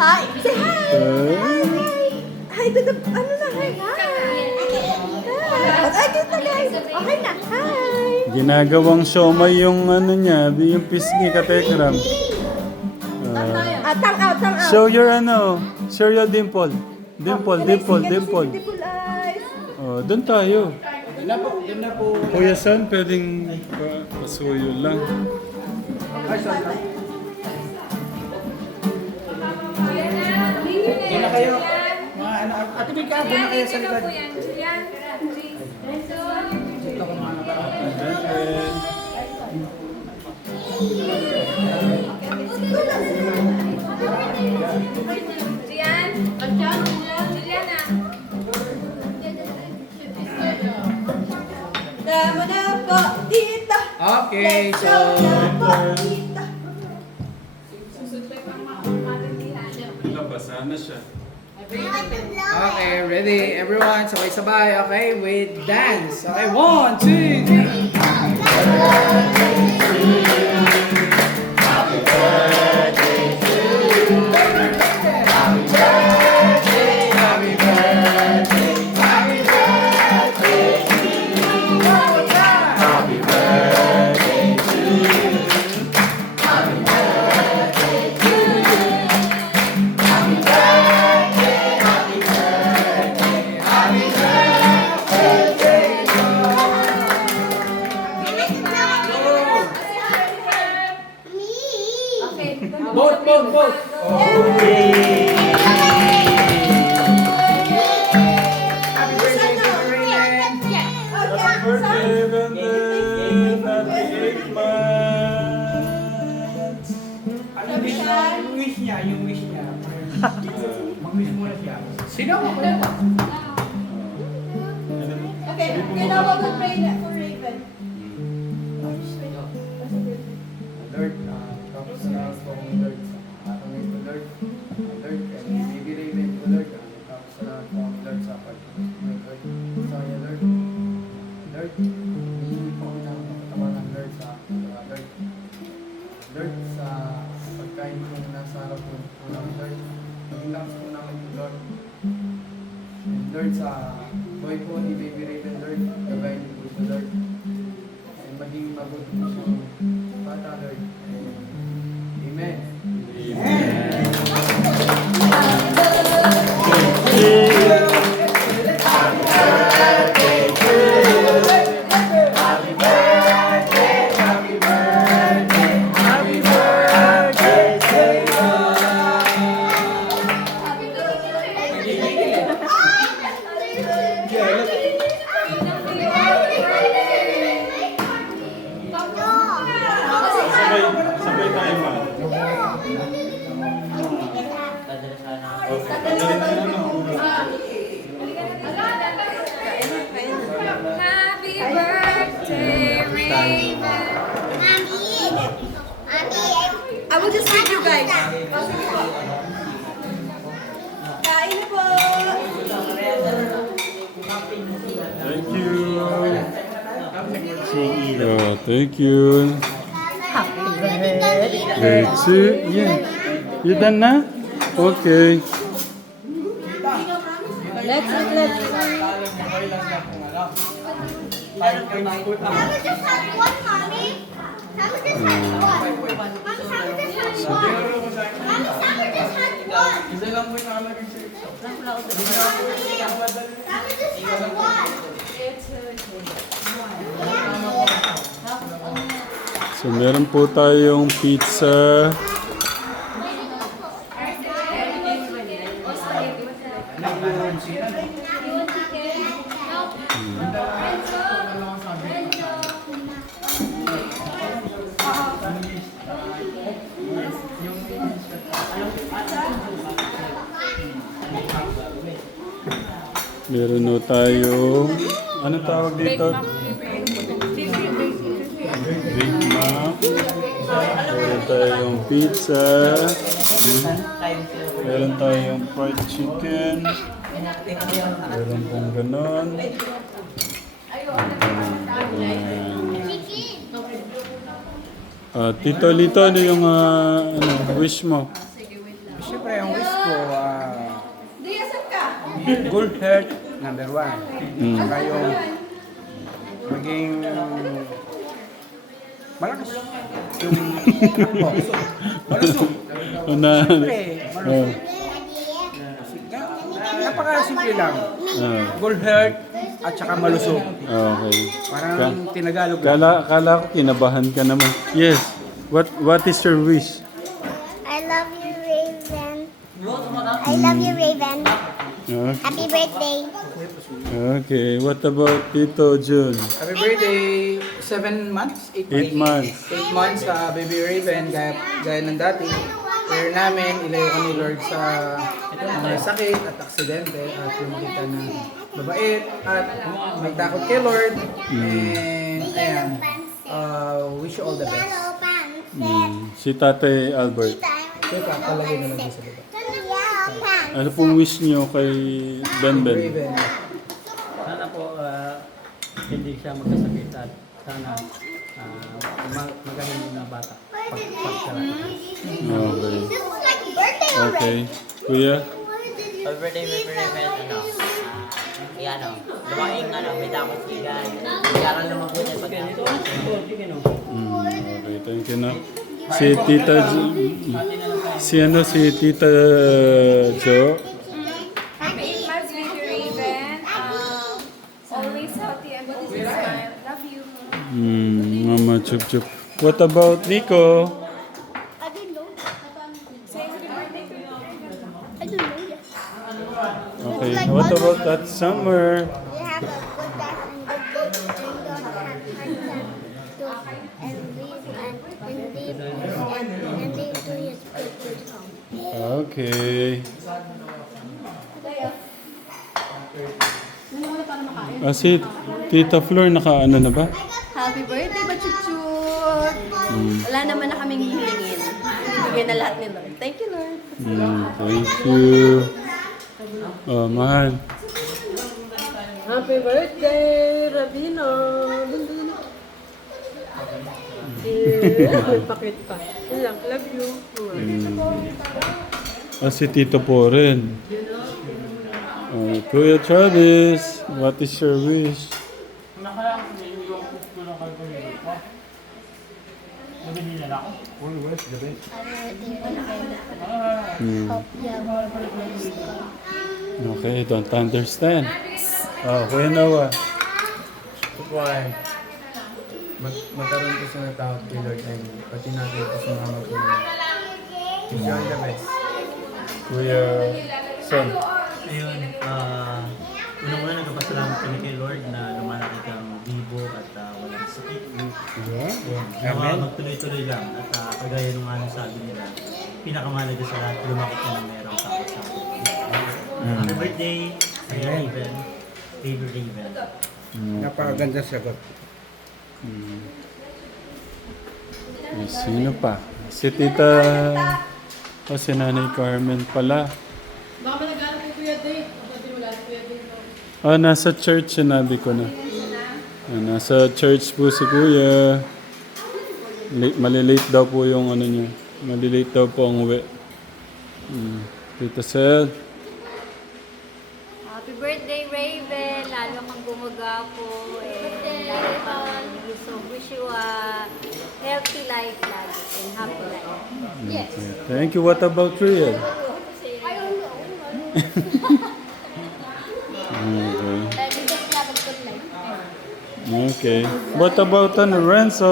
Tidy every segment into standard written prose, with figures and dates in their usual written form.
Hi! Say hi! Hi to the, ano na, hi! Ay, dito guys! Okay na, hi! Ginagawang siomay yung ano niya, yung pisngi ka Tekram. Tang out, tang out! Show your show your dimple. Dimple. Dimple eyes! Oh, doon tayo. Doon na po. Kuya San, pwedeng pasuyo lang. Doon na kayo. Mga ano, Ate Mika, doon na kayo sa likod. Tama na po, dito! Okay, so... Nabasa na siya. Okay, ready everyone? Sabay-sabay, okay? With dance. Okay, 1, 2, 3. Both. Happy birthday, Baby Raymond. Happy birthday, Benden! Happy 8 months! Yung wish niya. Mag-wish muna siya. Sino ako na? Okay, ginawa ko pray na for Raven. Lord, tapos na po ang Lord sa atong ito, Lord. Lord, and Baby Raven po, Lord. Tapos na po ang Lord sa pagkakas mo, Lord. Sa kanya, Lord. Lord, hindi po kami ng katawanan, Lord, sa Lord. Lord, sa pagkain po nasa harap po namin, Lord. Maging lakas po namin po, Lord. And Lord, sa boy po ni Baby Raven, Lord, gabayin niyo po siya, Lord. And maging mabuti po siya, Bata, Lord. Amen. Sabay tayo ma. Happy birthday, Raven. I will just feed you guys. Kain po! Thank you. Oh, thank you. Happy birthday! Let's see. Yeah. You done na? Okay. Let's eat. Summer just had one, Mommy. Summer just had one. Mom, Summer just had one. Mommy, Summer just had one. Isa lang po yung nakalagay sa ito. Summer just had one. So meron po tayong pizza. Meron na tayong, ano tawag dito? Big Mac. Meron tayong pizza. Meron tayong fried chicken. Meron pong ganon. Tito Lito, ano yung wish mo? Siyempre, ang wish ko, Di, asan ka? good health, number 1. Mm. Saka yung maging malakas. Yung malusog. Una, Siyempre, malusog. Napaka-simple lang. Good health at saka malusog. okay. Parang tinagalog lang. Kala ko kinabahan ka naman. Yes. What is your wish? I love you, Raven. I love you, Raven. Okay. Happy birthday. Okay. What about Tito Jun? Happy birthday, 7 months? 8 months. 8 months sa Baby Raven, gaya ng dati. Prayer namin, ilayo ka ni Lord sa mga sakit at aksidente at yung kita na mabait at may takot kay Lord. And ayan, wish you all the best. Si Tatay Albert. Teka, palagay na lang sa baba. Ano pong wish niyo kay Benben? Raven. Sana po hindi siya magkasakit at sana magaling na bata pagkarami. Okay. This is like birthday Okay. already. Kuya? Birthday, lumaking may dapat sigan. Kailangan naman po niya pag ganito. Okay, thank you na. Si Tita si Tita Jo. Happy 8 months, baby Raven. Always healthy and always smile. Love you. Mama Chup Chup. What about Nico? I don't know. Say happy birthday to you. I don't know yet. Okay, what about that summer? We have a good life and good day and don't have hard time to and live and live to his good home. Okay. Si Tita Flor nakaano na ba? Happy birthday, Bachuchut! Wala naman na kaming hihingin. Ibigay na lahat ni Lord. Thank you, Lord. Thank you. Oh, mahal. Happy birthday, Rabino! Pakit pa. Yun lang, love you. Si Tito po rin. Kuya Travis, what is your wish? Okay, don't understand. Kuya Noah. Why? Magkaroon ko siya ng takot kay Lord and pati natin ito sa mga magulang. Wish you all the best. Kuya Son. Ayun, unang-una nagpapasalamat kami kay Lord na lumalaki kang vivo at walang sakit. Amen. Magtuloy-tuloy lang at kagaya nung ano sabi nila, pinakamahalaga sa lahat, lumakit ka na merong takot sa akin. Happy birthday, Raven. Baby Raven. Napakaganda sagot. Sino pa? Si Tita... si Nanay Carmen pala. Baka malagaan kay Kuya Dave. Pwede magalit Kuya Dave. Nasa church, sinabi ko na. Nasa church po si Kuya. Malilate daw po yung ano niya. Malilate daw po ang uwi. Tita Sel. Happy birthday, Raven! Lalo kang gumagapo and lalo kang so wish you a healthy life lagi and happy life. Yes. Thank you. What about Riel? I don't know. Okay. Because we have a good life. Okay. What about Renzo? So,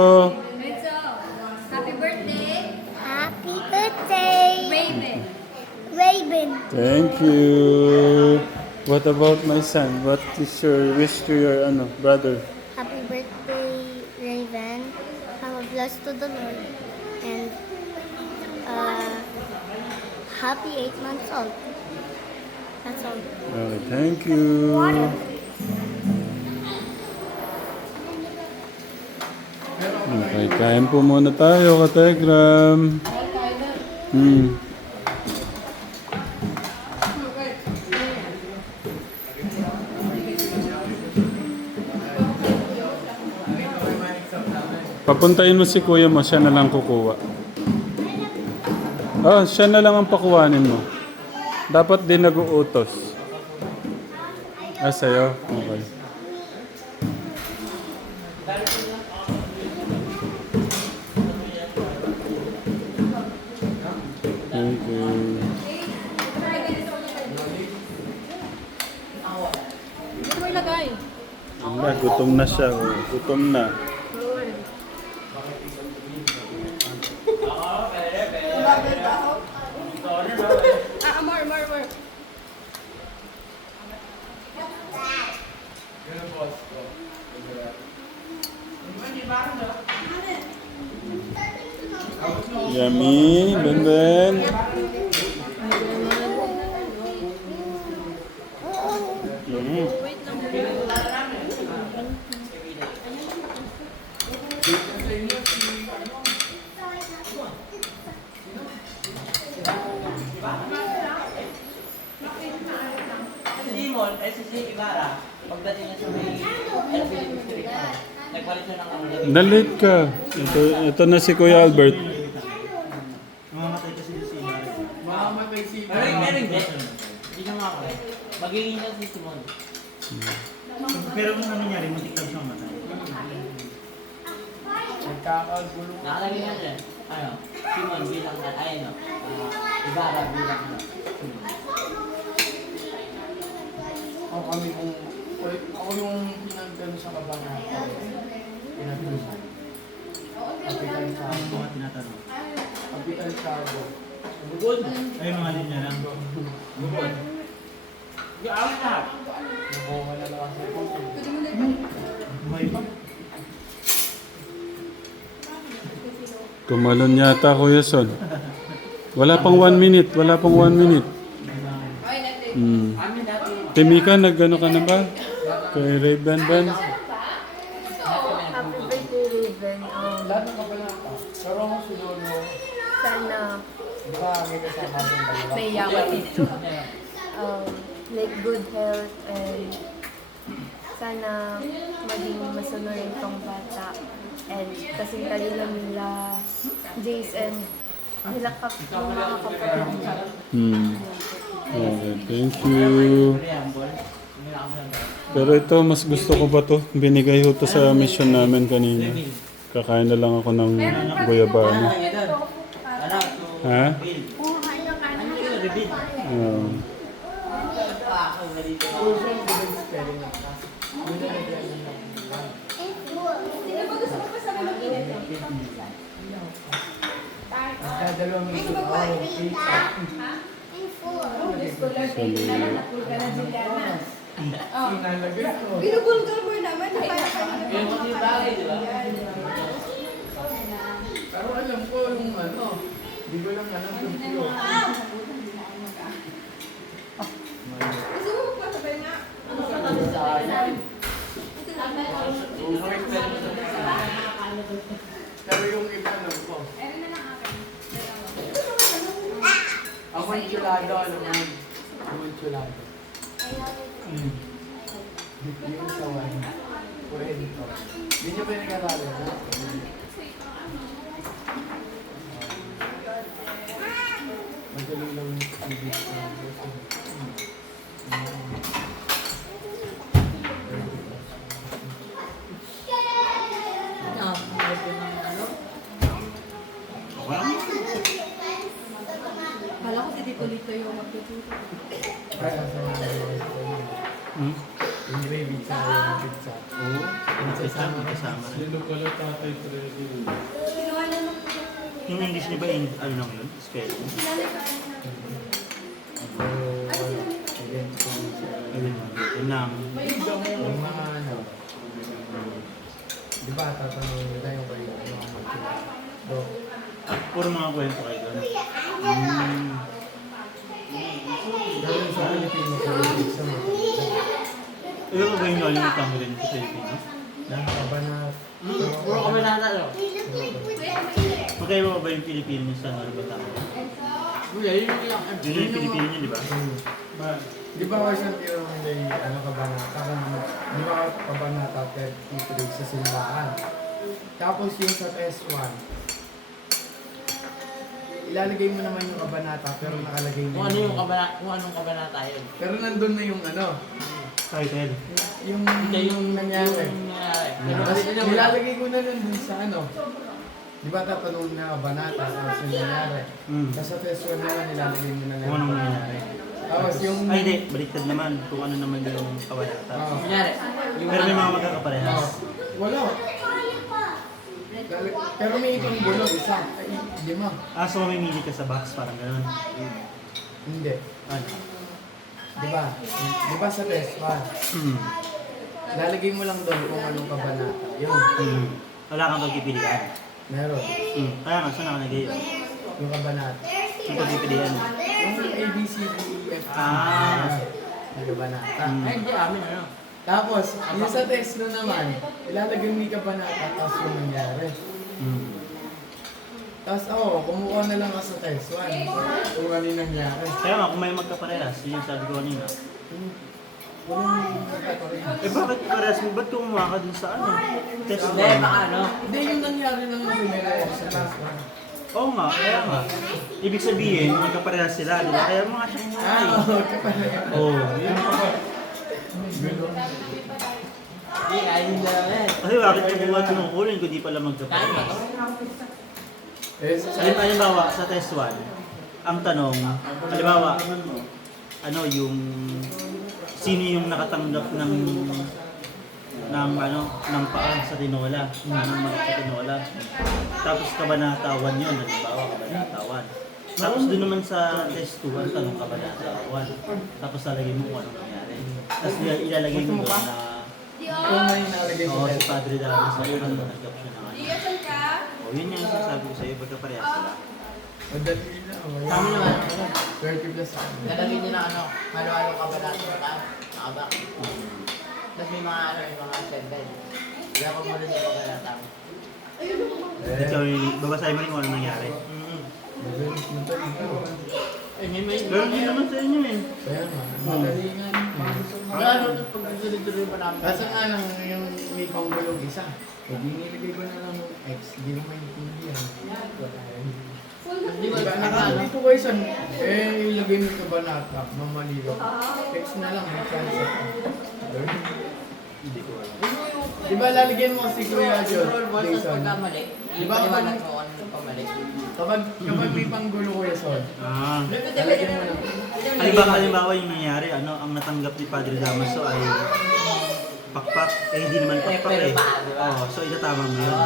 happy birthday, Happy birthday, Raven! Raven. Thank you. What about my son? What is your wish to your brother? Happy birthday, Raven. Have a blessed to the Lord and happy 8 months old. That's all. Thank you. Okay, kain po muna tayo, Kategram. Papuntayin mo si kuya mo, siya na lang kukuha. Oh, siya na lang ang pakuhanin mo. Dapat din nag-uutos. Ah, sa'yo? Okay. Thank you. Dito mo ilagay. Wala, gutom na siya. Oh. Gutom na. More. Yummy, Ben. Simon, si Ibarra, pagdating niya sa may LPG district, nagpalit siya ng Na-late ka. Ito na si Kuya Albert. Mamamatay kasi si Mari. Mamamatay si Meron din. Hindi na ako. Magiging siya si Simon. Pero kung ano nangyari, muntik lang siyang matay. Nagkakagulo. Nakalagay nga dyan. Ano? Simon bilang, ayun o. Ibarra bilang, Ako yung pinagano sa kabanata. Pinagano. Kapitan Ano Chavo. yung mga tinatanong? Kapitan Chavo. bugod. Ay, mga linya lang. Bugod. Yung awin lahat. Nakuha na lang kasi po. Buhay pa. Tumalon yata, Kuya Son. Wala pang 1 minute. Timika, nag-ano ka na ba? Kay Ray Ban? Happy birthday, Raven. Lahat ng kabanata. Pero ako si Lolo. Sana Diba may kasama ng dalawa? May yaman dito. like good health and sana maging masunurin tong bata. And kasi talino nila Jace and nila yung mga kapatid niya. Okay, thank you. Pero ito, mas gusto ko ba to? Binigay ko to sa mission namin kanina. Kakain na lang ako ng guyabano. Ha? Oo. Dalawang ito. Pizza. Sinalagay ko. Binubulgar mo naman. Para kanina. Yung kasi bagay, di ba? Pero alam ko yung ano. Hindi ko lang alam kung kilo. Gusto mo magpasabay nga? Pero yung iba alam ko. Ako yung chulado, alam mo yun. Ako yung chulado. Yung sa wine. Pwede ito. Hindi niyo ba yung nag-arali? Madali lang yung TV sa Kala ko si Tito Lito yung magtuturo. Kaya sa mga yung gravy sa yung pizza. Oo. Kasama. Sino pala tatay Freddy? Kinuha na ng Yung English niya ba, ano lang yun? Schedule? Yun lang. Yung mga ano. Di ba tatanungin nila yung kayo yung mga magkita. Puro mga kwento kayo doon. Dahil sa Pilipino ko yung sa mga Ikaw ba yung nalimutan mo rin sa Pilipinas? kabanat. Puro kami natalo. Magkaiba ba yung Pilipino sa Bataan? Kuya, yun yung Yun yung Pilipino niya, di ba? Di ba kasi ang tiro nila yung ano kabanata? Di ba kabanata 33 sa simbahan? Tapos yung sa test 1, ilalagay mo naman yung kabanata pero nakalagay na Kung ano yung kabanata, kung anong kabanata yun. Pero nandun na yung ano, Title. yung Ito yung nangyari. nangyari. Tapos nilalagay ko na nun dun sa ano. Di ba tatanong na kabanata tapos yung nangyari. Tapos sa test 1 naman nilalagay mo na lang Kung anong nangyari. Tapos yung... Ay, hindi. Baliktad naman kung ano naman yung kabanata. Oo. Nangyari. Yung Pero may ano, mga magkakaparehas. Wala. Pero may itong gulo, isa. Ay, 5. Ah, so mamimili ka sa box, parang gano'n. Hindi. Ano? Di ba? Di ba sa test 1? Lalagay mo lang doon kung anong kabanata. Yun. Wala kang pagpipilian. Meron. Kaya nga, saan nakalagay yun? Yung kabanata. Yung pagpipilian. Yung A, B, C, D, E, F, G. Ah. Yung kabanata. ay, hindi amin ano. Tapos, yung sa text na naman, ilalagay mo yung kabanata tapos yung nangyari. Tapos kumuha na lang ka sa text 1. Kung ano yung nangyari. Kaya nga, kung may magkaparehas, yun yung sabi ko kanina. Walang magkakaroon. Eh bakit parehas mo? Ba't kumuha ka dun sa ano? Test Hindi, one? baka ano. Hindi, yung nangyari lang yung nangyari sa text 1. Oo nga, kaya nga. Ibig sabihin, magkaparehas sila, di ba? Kaya mga siyang kapareha. Oo, yun. Hindi, ayun na yan. Kasi bakit kumuha tinungkulin kung di pala Kaya magkaparehas? Sa Sa test 1, ang tanong, halimbawa, ano yung, sino yung nakatanggap ng paa sa tinola, ng manok sa tinola. Tapos kabanata 1 yun, halimbawa kabanata 1. Tapos doon naman sa test 2, ang tanong kabanata 1. Tapos lalagay mo kung anong nangyari. Tapos ilalagay mo doon na, Kung may nalagay sa oo, si text. Padre Damas na yun, tanggap siya ng ano. O yun yung sinasabi ko sa'yo, pagkaparehas sila. Madali na. Kami naman, 30 plus. lalagyan nyo ng ano, halo-halo kabanata sa taas, nakabak. Tapos may mga ano, yung mga sentence. Kaya pag muna sa kabanata mo. Ikaw, babasahin mo rin kung ano nangyari. Pero hindi naman sa inyo eh. Kaya nga, madali nga. Wala ano, tapos pag tuloy-tuloy pa namin. Kaso nga lang, yung may panggulong isa. Eh, di nilagay ko na lang yung X, di mo maintindihan. Hindi ba, Diba, nakalito ko isa, ilagay mo ito ba nata, mamalilo. X na lang, may chance. Hindi ko alam. Diba, lalagyan mo si Kuya Yung John, role model sa Jason. pagkamali, Diba, ipaliwanag mo kung ano yung pamali. Kapag may panggulo Kuya Son, Ah. lalagyan mo lang. Halimbawa yung nangyari, ang natanggap ni Padre Damaso ay pakpak, hindi naman pakpak Pero eh. pa, di ba? Oo, so itatama mo yun.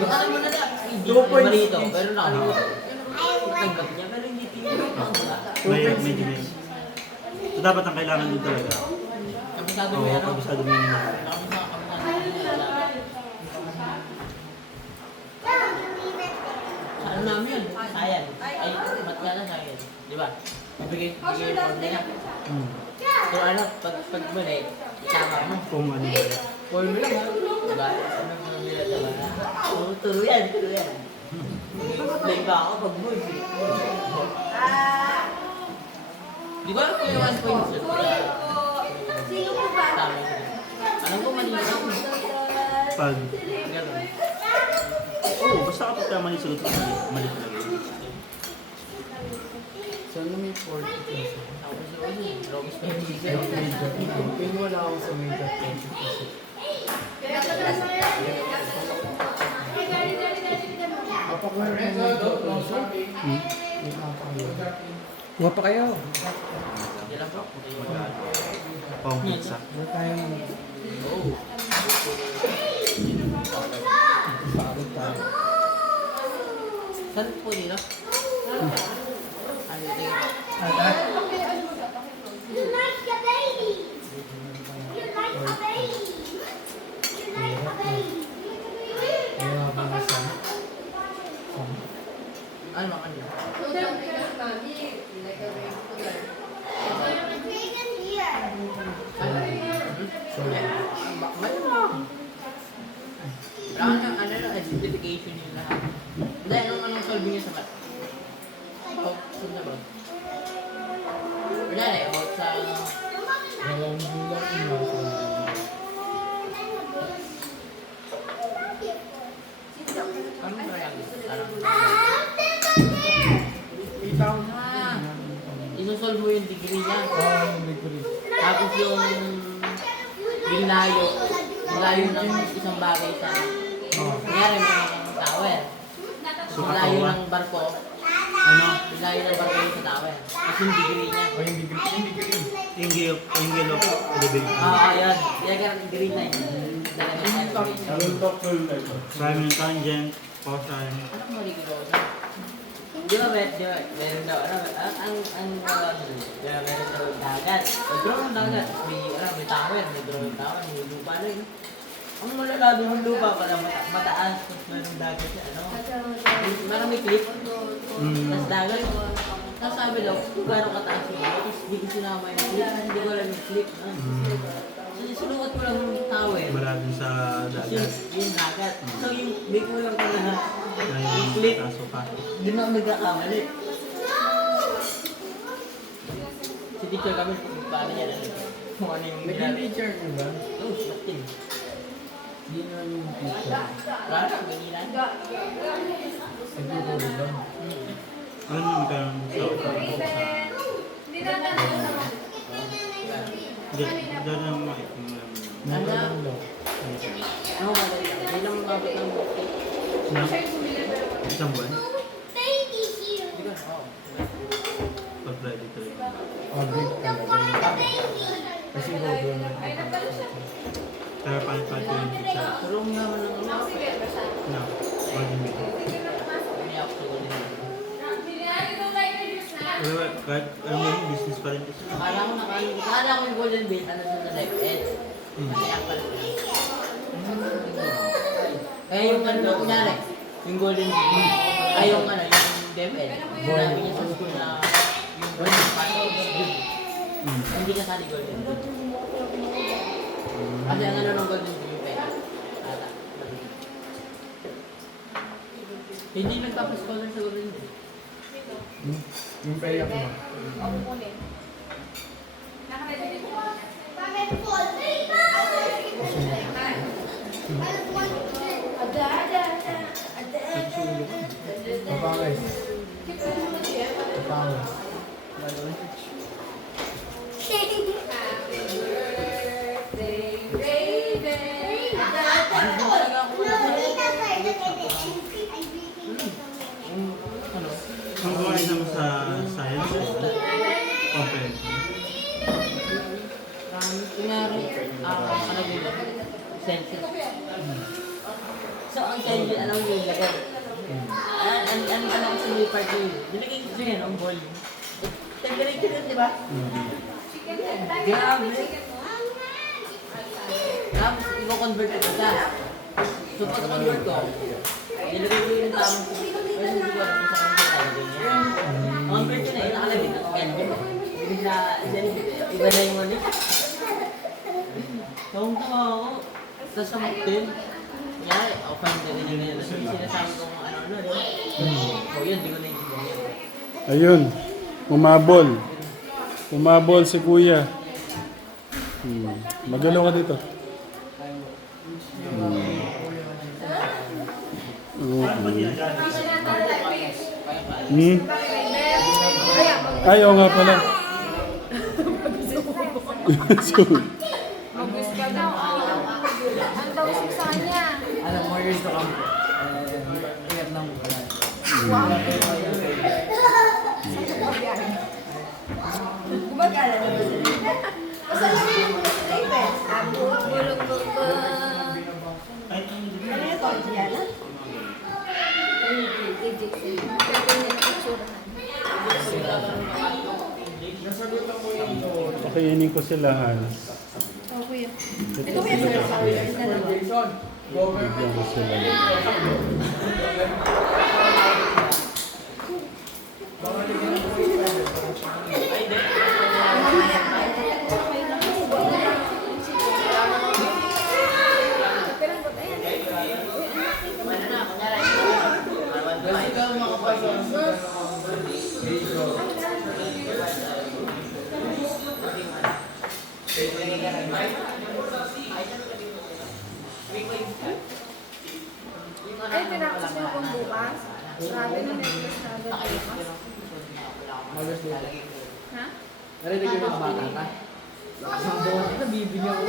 Buksan mo na na, hindi 2 points mali ito, each. pero nakalimutan. Tanggap niya, pero hindi tinignan ang wala. May demand. So dapat ang kailangan doon talaga. Kabisado mo Oo, yan, kabisado mo yung nangyari. Sa ano namin yun? Science. Ay, matyalan science. Di ba? Bigay report nila. So ano, pag balik, itama mo. Kung ano yun. Call mo lang ha. Diba? Ano mo nila diba? Turo yan, turo yan. Play ba ako pag boys? Di ba kung yung 1 point sir? Sino po ba? Tama yun. Alam ko mali lang. Pag, Ganun. oo, basta kapag mali sagot mo, mali talaga yun. So, ano may 40 plus? Ako sa ulo, Robis pa yung Sa major. Kung wala ako sa major 40 plus. Papakuha rin mo ito. May papakuha. Kuha pa kayo. Hindi lang po. Pang pizza. Kuha tayo. Pagod tayo. Saan po dito? Ano dito? You like the baby. You like the baby. You like the baby. Kaya ba nga sa... Ano mga kanina? Mali mo. Wala ka ano na, identification yung lahat. Hindi, anong solving niya sa mat? About, saan na ba? Wala na, about sa... Walang bilang degree niya. yung degree. Tapos yung layo ng isang bagay sa kunyari may tower. Yung layo ng barko, yung layo ng barko yung sa tower. Tapos yung degree niya. Yung degree. Angle of elevation. Yan. Yan kaya degree na yun. Prime and tangent, cosine. Ano mo rin ko? Di ba, meron daw, meron daw dagat. Pag-draw ng dagat, may tower, may tower, may lupa na yun. Ang malalabi ng lupa pala, mataas, tapos meron dagat siya, marami clip, tapos dagat. Tapos sabi daw, kung gano'ng kataas yun, tapos hindi ko sinama yung clip, kasi hindi ko alam yung clip. Sinuot ko lang yung tower. Maraming sa dagat. Yung dagat. So yung big mo lang pala na Yung clip. kaso pa. Hindi na nagkakamali. Si teacher kami, paano niya lang kung ano yung Naging teacher niyo ba? Oo, Latin. Hindi na yung teacher. Rara, ganyan. Siguro ba? Ano naman ka Hindi na tanong. Diyan ang Nagalang daw. Ano ba? Hindi lang mabot ng isang buwan? Baby here. Hindi ko, oo. Pag Friday talaga. Break talaga. Baby. Kasi go na. Kaya pati yung teacher. Tulong naman ng ano. Na, maging dito. Umiyak sa ulit. Pero kahit ano yung business pa rin kasi. Akala ko yung golden bait, ano sa left edge. Umiyak pala siya. Kaya yung ano, kunyari, yung golden bait, ay yung ano, yung deaf edge. Sinabi niya sa school na yung golden part is good. Hindi ka sali golden bait. Kasi ang ano ng golden bait, yung pera. Ata. Hindi nagpapascholar sa golden bait. Yung payak mo. Papangay. Papangay. Ang buhay naman sa science, okay. Kunyari, ano yun lang, census. So, ang census, alam mo yung lagay. Ano ko sa new part yun? Nilagay ko siya yan, ang ball. Temperature yun, di ba? Grabe. Tapos, i-convert ko siya. So, pag-convert ko, nilagay ko yung tamang ko. Kasi hindi ko alam kung saan ko nilagay niya. Convert ko na yun, nakalagay na Kelvin. Iba na yung ano. Tawang-tawa ako. Tapos sa mountain, kaya ako pa yung ganyan-ganyan. Tapos sinasabi ko kung ano-ano, di ba? O yun, di ko naiintindihan yun. Ayun. Umabol. Umabol si kuya. Magalaw ka dito. Ay, oo nga pala. So, Mag-gusto ka daw. Ang daw sa kanya. More years to come. Ingat na mo. Gumagala na ba sila? Pasalubin mo na sila, Iben. Ano yung tawag siya na? pakainin ko sila, Hans. Oh, kuya. Ito kuya, sir. Bigyan ko sila. Ay, pinakos mo kung bukas. Grabe na necklace na agad bukas. Ha? Narinig ko yung mga bata ka. Lakas ang boses na bibili ako.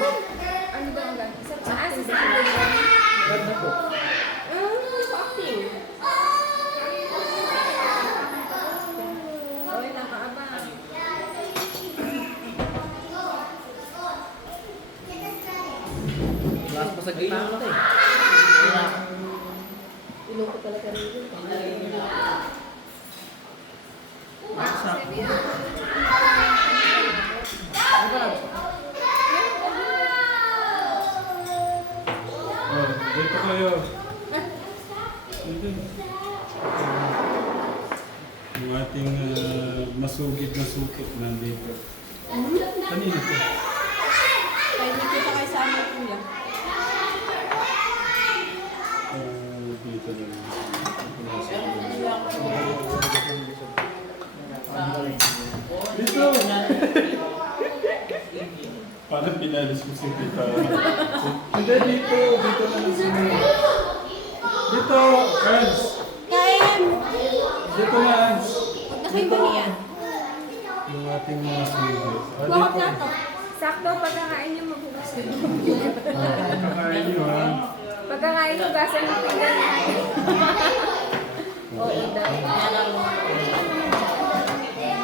Ano ba ang gano'n? Sa Sunday yun? Ganda po. Acting. Oy, nakaabang. Lakas pa sa gitna ako eh. Iloko talaga rin. Oh, dito kayo. Dito. Yung ating masugid na sukit nandito. Kanina po. Kaya dito sa kay sama kuya. Dito lang. Dito! Parang pinalis ko si Tita. Hindi, dito. Dito na lang sila. Dito, Hans. Kain! Dito na, Hans. Huwag na kayo maniyan. Yung ating mga sugo. Bakit na to? Sakto, pagkakain niyo maghugas kayo. Kakain nyo, ha? Pagkakain niyo, gasan ng pinggan niya. Oo, daw.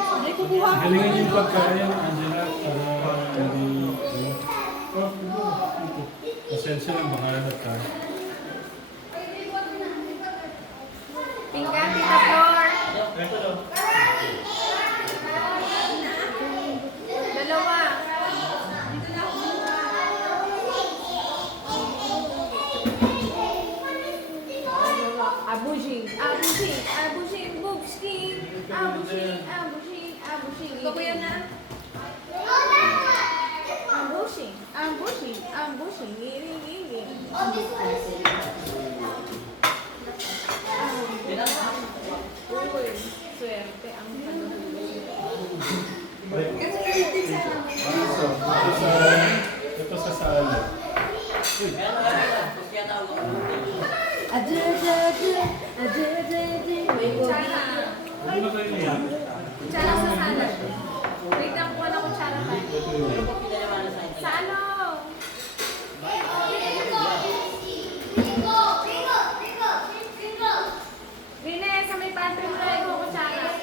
Hindi kukuha. Galingan yung pagkain, Angela, para hindi... Oh, dito. Pasensya lang, makalat ka. Pinggan, Tita Flor. Dalawa. Abusing, abusing, abusing, bubsking. Abusing, abusing, abusing. Ikaw ba yan na? Ambushing, ambushing, ambushing, ngiring, ngiring. Uy, swerte ang Ito sa sala. May kutsara. Ano na kayo yan? Kutsara sa salad. Wait lang, kuha na kutsara tayo. Sa ano? Rine, sa may pantry mo na yung kutsara.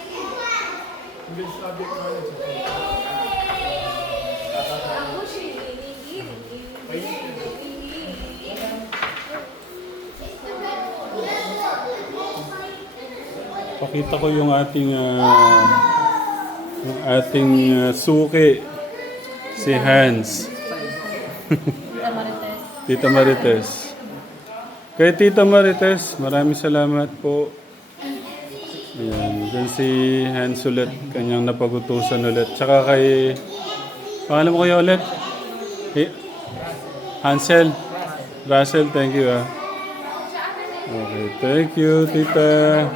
Hindi sabi ko na yan. Ambushing, ngiring, ngiring, ngiring. Pakita ko yung ating suki. Si Hans. Tita Marites. Tita Marites. Kay Tita Marites, maraming salamat po. Ayan, dyan si Hans ulit, kanyang napagutusan ulit. Tsaka kay, pangalan mo kayo ulit? Hansel. Russell, thank you ah. Okay, thank you, Tita.